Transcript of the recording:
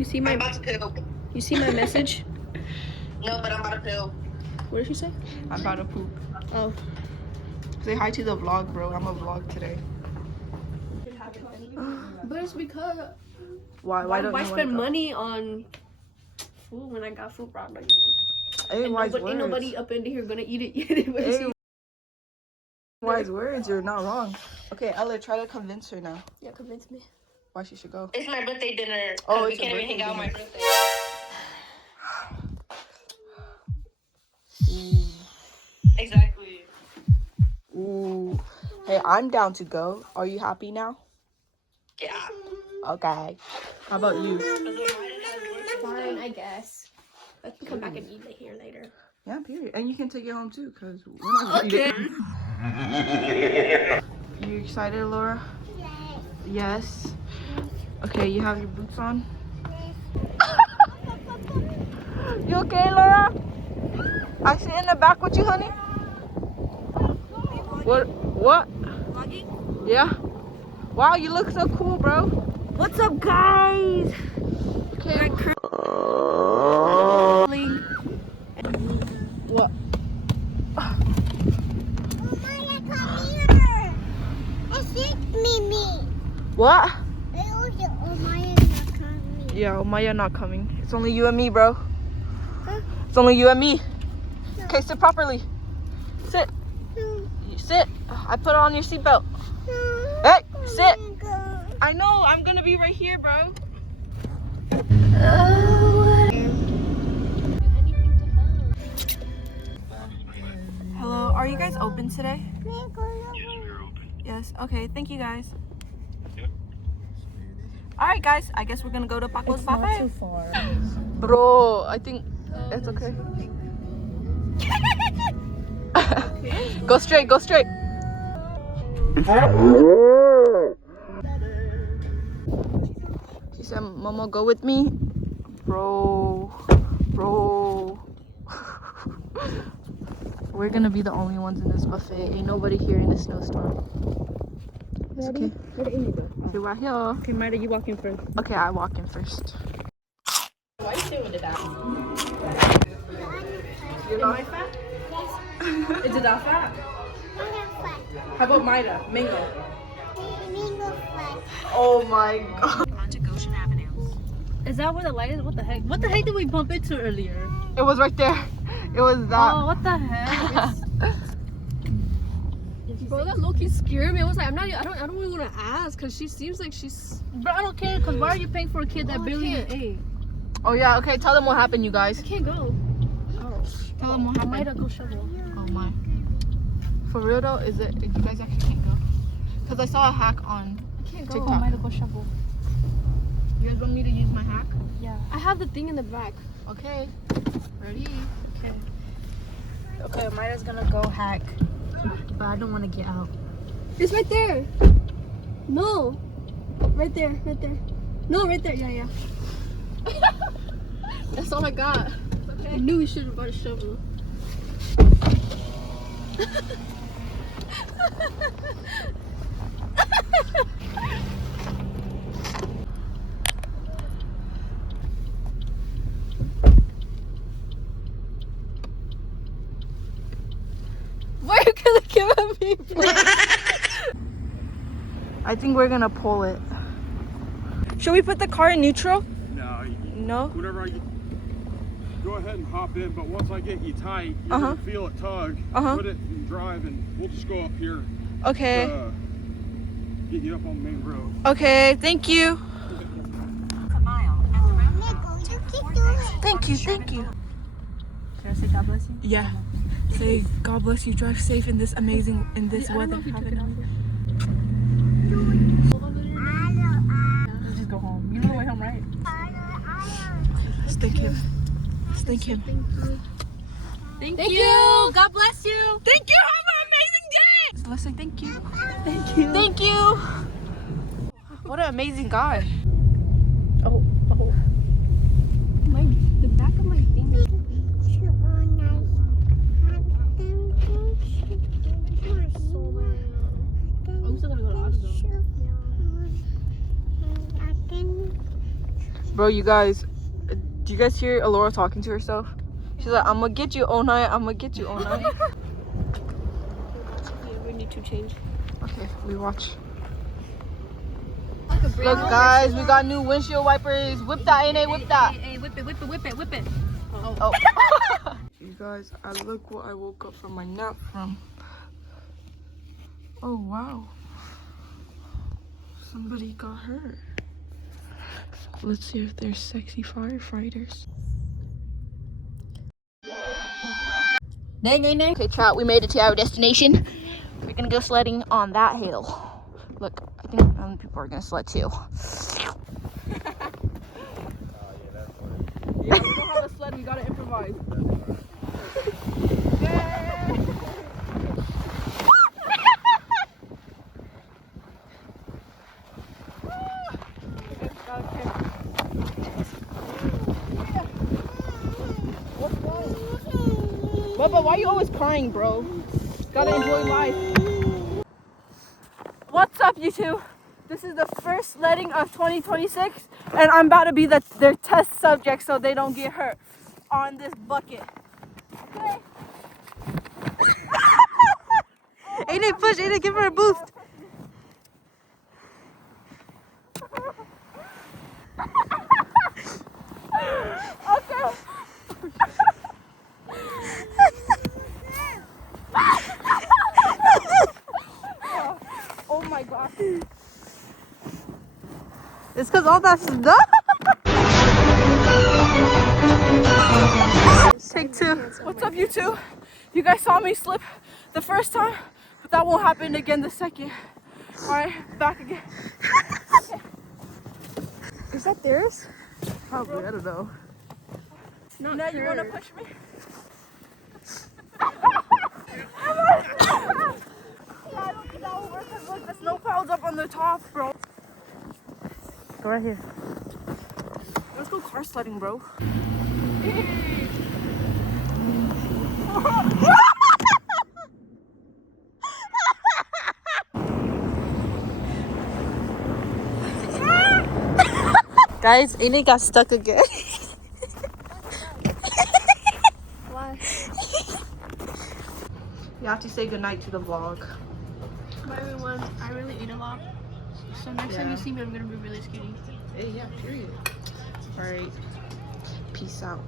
You see my. I'm about to poop. You see my message? No, but I'm about to poop. What did she say? I'm about to poop. Oh. Say hi to the vlog, bro. I'm a vlog today. But it's because. Why don't why you spend wanna go? money on food when I got food products? Hey, And wise ain't nobody words. up in here gonna eat it yet. Hey, wise words. You're not wrong. Okay, Ella, try to convince her now. Yeah, convince me. Why she should go. It's my birthday dinner. Oh, We it's a can't even birthday hang out on my dinner. birthday. Exactly. Ooh. Hey, I'm down to go. Are you happy now? Yeah. Okay. How about you? Fine, I guess. I can come back and eat it here later. Yeah, period. And you can take it home too, because we're not gonna eat it. You excited, Laura? Yes. Okay, you have your boots on? You okay, Laura? I sit in the back with you, honey? What? Yeah. Wow, you look so cool, bro. What's up, guys? Okay. What? Maya, come here. I think Mimi. What? I also, Maya not coming. Yeah, Maya not coming. It's only you and me, bro. Huh? It's only you and me. Okay, sit properly. Sit. No, You sit. I put on your seatbelt. no, Hey, sit. go. I know. I'm gonna be right here, bro. Hello. Are you guys open today? Yes. Okay. Thank you, guys. All right, guys. I guess we're gonna go to Paco's Buffet. Not too far. Bro, I think it's okay. Go straight. Go straight. She said, "Mama, go with me." Bro. We're gonna be the only ones in this buffet. Ain't nobody here in the snowstorm. It's okay. Where did Amy go? Okay, right here. Okay, Maida, you walk in first. Okay, I walk in first. Why you doing that? Am I fat? Is it that fat? How about Maida? Mango. Oh my god. Is that where the light is? What the heck? What the heck did we bump into earlier? It was right there. It was that. Oh, what the heck? Bro, that low-key scared me. I was like, I don't really want to ask because she seems like she's. Bro, I don't care because why are you paying for a kid that barely ate? Oh yeah, okay, tell them what happened, you guys. I can't go. Oh. Tell them what I might happened. have go shovel. Oh my. For real though, is it, you guys actually can't go? Because I saw a hack on I can't go. TikTok. I might have go shovel. You guys want me to use my hack? Yeah. I have the thing in the back. Okay. Ready? Okay. Okay, Maida's gonna go hack, but I don't want to get out. It's right there. No. Right there. Right there. No, right there. Yeah. That's all I got. Okay. I knew we should have brought a shovel. Why are you gonna give at me, bro? I think we're gonna pull it. Should we put the car in neutral? No. No? Whenever I get, go ahead and hop in, but once I get you tight, you're gonna feel it tug. Put it and drive, and we'll just go up here. Okay. Get you up on the main road. Okay, thank you. Thank you. Can I say God bless you? Yeah. Say God bless you. Drive safe in this amazing I don't know if you took it out. Let's just go home. You know the way home, right? Let's thank him. Let's thank him. Thank you. God bless you. Thank you. Have an amazing day. Let's say thank you. Thank you. Thank you. What an amazing God. Oh. The back of my thing is Bro, you guys, do you guys hear Alora talking to herself? She's like, I'm gonna get you all night. I'm gonna get you all night. Yeah, we need to change. Okay, we watch. Look, guys, we got new windshield wipers. Whip that, ain't it? Whip that. Hey, whip it, whip it, whip it, whip it. Oh. You guys, I look what I woke up from my nap from. Oh, wow. Somebody got hurt. Let's see if there's sexy firefighters. Dang. Okay, chat, we made it to our destination. We're gonna go sledding on that hill. Look, I think people are gonna sled too. Yeah, we don't have a sled, we gotta improvise. Bubba, why are you always crying, bro? Gotta enjoy life. What's up, YouTube? This is the first sledding of 2026, and I'm about to be their test subject so they don't get hurt on this bucket. Okay? Aiden, push, Aiden, give her a boost. Okay. Oh my gosh. It's because all that's done. Take two. What's up, you two? You guys saw me slip the first time, but that won't happen again the second. Alright, back again. Okay. Is that theirs? Probably, I don't know. Not Now sure. you wanna push me? I don't think that will work because look, the snow clouds up on the top, bro. Go right here. Let's go car sledding, bro. Guys, Aiden got stuck again. Why? You have to say goodnight to the vlog. Bye everyone. I really ate a lot. So next time you see me, I'm gonna be really skinny. Hey, yeah, period. Alright. Peace out.